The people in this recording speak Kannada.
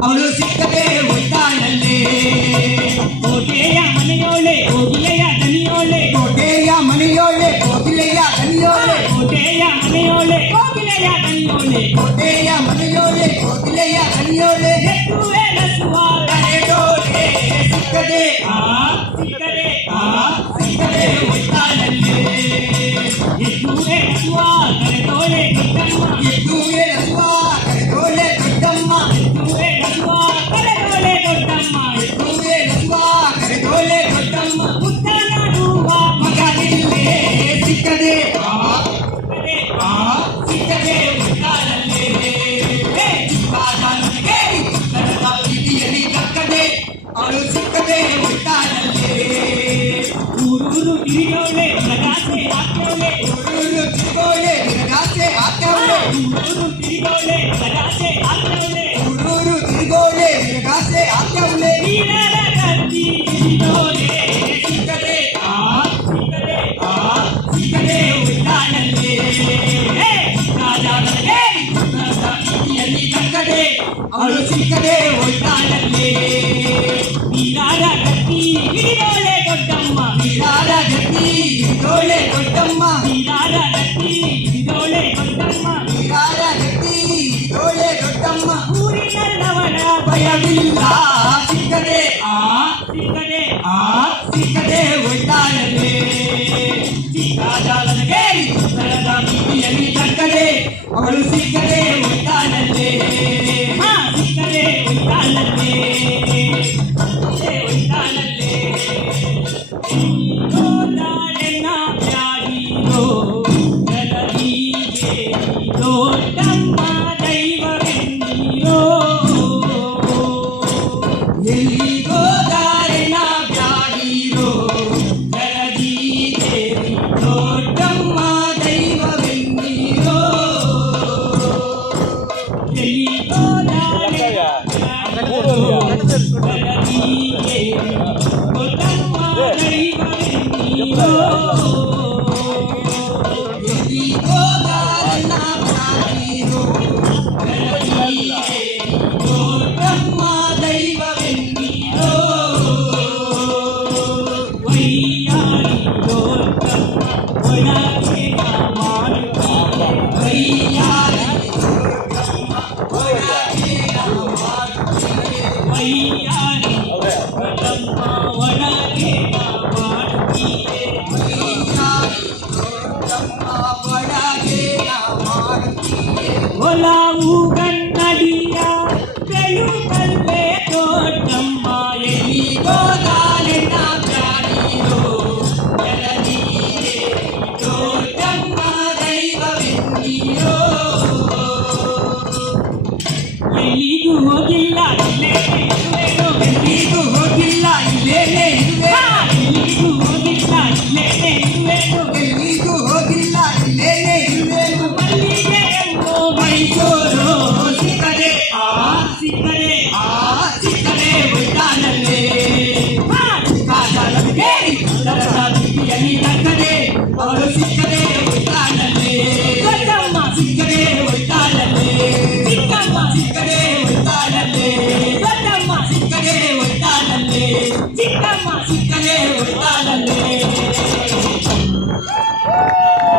ಅವಳು ಸಿಕ್ಕದೆ ಒದ್ದಾಳಲ್ಲೇ ಕೋಟೆಯ ಮನೆಯೋಳೆ ಕೋಗಿಲೆಯ ದನಿಯೋಳೆ ಕೋಟೆಯ ಮನೆಯೋಳೆ ಕೋಗಿಲೆಯ ದನಿಯೋಳೆ ಕೋಟೆಯ ಮನೆಯೋಳೆ ಕೋಗಿಲೆಯ ದನಿಯೋಳೆ ಕೋಟೆಯ ಮನೆಯೋಳೆ ಕೋಗಿಲೆಯ ದನಿಯೋಳೆ ಎತ್ತುವೆ ನಸುವ ಕರೆದೋಳೆ ಸಿಕ್ಕದೆ ಸಿಕ್ಕದೆ ಸಿಕ್ಕದೆ ಒದ್ದಾಳಲ್ಲೇ ಎತ್ತುವೆ ನಸುವ ಕರೆದೋಳೆ ದೊಡ್ಡಮ್ಮ ಎತ್ತುವೆ ನಸುವ ಕರೆದೋಳೆ ದೊಡ್ಡಮ್ಮ ಎತ್ತುವೆ ನಸುವ ಕರೆದೋಳೆ ದೊಡ್ಡಮ್ಮ ಎತ್ತುವೆ ನಸುವ ಕರೆದೋಳೆ ದೊಡ್ಡಮ್ಮ ಮುತ್ತನಾಡುವ ಮಗನಿಲ್ಲೇ ಸಿಕ್ಕದೆ ಸಿಕ್ಕದೆ ಒದ್ದಾಳಲ್ಲೇ ಚಿಕ್ಕಾದನಿಗೆ ಕರದ ಬೀದಿಯಲ್ಲಿ ದಕ್ಕದೆ ಅವಳು ಸಿಕ್ಕದೆ ಒದ್ದಾಳಲ್ಲೇ ಊರೂರು ತಿರುಗೋಳೆ ನಗಾಸೆ ಹಾಕ್ಯವಳೆ ಊರೂರು ತಿರುಗೋಳೆ ನಗಾಸೆ ಹಾಕ್ಯವಳೆ ಊರೂರು ತಿರುಗೋಳೆ ನಗಾಸೆ ಹಾಕ್ಯವಳೆ ಊರೂರು ತಿರುಗೋಳೆ ನಗಾಸೆ ಹಾಕ್ಯವಳೆ ನೀರರ ಕತ್ತಿ ಹಿಡಿದೋಳೆ ಸಿಕ್ಕದೆ ಸಿಕ್ಕದೆ ಸಿಕ್ಕದೆ ಒದ್ದಾಳಲ್ಲೇ ರಾಜಾವಳಿಗೆ ಕರದ ಬೀದಿಯಲ್ಲಿ ದಕ್ಕದೆ ಅವಳು ಸಿಕ್ಕದೆ ಒದ್ದಾಳಲ್ಲೇ ನೀರಾರ ಕತ್ತಿ ಹಿಡಿದೋಳೆ ದೊಡ್ಡಮ್ಮ ನೀರಾರ ಗಟ್ಟಿ ಹಿಡಿದೋಳೆ ದೊಡ್ಡಮ್ಮ ನೀರಾರ ಗಟ್ಟಿ ಹಿಡಿದೋಳೆ ದೊಡ್ಡಮ್ಮ ನೀರಾರ ಗಟ್ಟಿ ಹಿಡಿದೋಳೆ ದೊಡ್ಡಮ್ಮ ಊರಿನವನ ಭಯವಿಲ್ಲ ಸಿಕ್ಕದೆ ಸಿಕ್ಕದೆ ಸಿಕ್ಕದೆ ಒದ್ದಾಳಲ್ಲೇ ಚಿಕ್ಕದಾಳನಿಗೆ ಕರದ ಬೀದಿಯಲ್ಲಿ ದಕ್ಕದೆ ಅವಳು ಸಿಕ್ಕದೆ ಒದ್ದಾಳಲ್ಲೇ ಸಿಕ್ಕದೆ ಒದ್ದಾಳಲ್ಲೇ ಒದ್ದಾಳಲ್ಲೇ ಗೋದಾಡೆನ ಪ್ಯಾರಿರೋ ಜಲದೀಗೆ ದೊಡ್ಡಮ್ಮ ದೈವವೆಂದಿರೋ ಎಲ್ಲಿ ಗೋದಾಡೆನ ಪ್ಯಾರಿರೋ ಜಲದೀಗೆ ದೊಡ್ಡಮ್ಮ ದೈವವೆಂದಿರೋ ಎಲ್ಲಿ ಗೋದಾಡೆನ ಪ್ಯಾರಿರೋ ಜಲದೀಗೆ ದೊಡ್ಡಮ್ಮ ದೈವವೆಂದಿರೋ ಎಲ್ಲಿ ಗೋದಾರನ ಪ್ಯಾರಿರೋ ಜಲದೀಗೆ ದೊಡ್ಡಮ್ಮ ದೈವವೆಂದಿರೋ ವೈಯಾರಿ ದೊಡ್ಡಮ್ಮ ಒಳಗೆ ಮಾಡುತ್ತೀರೆ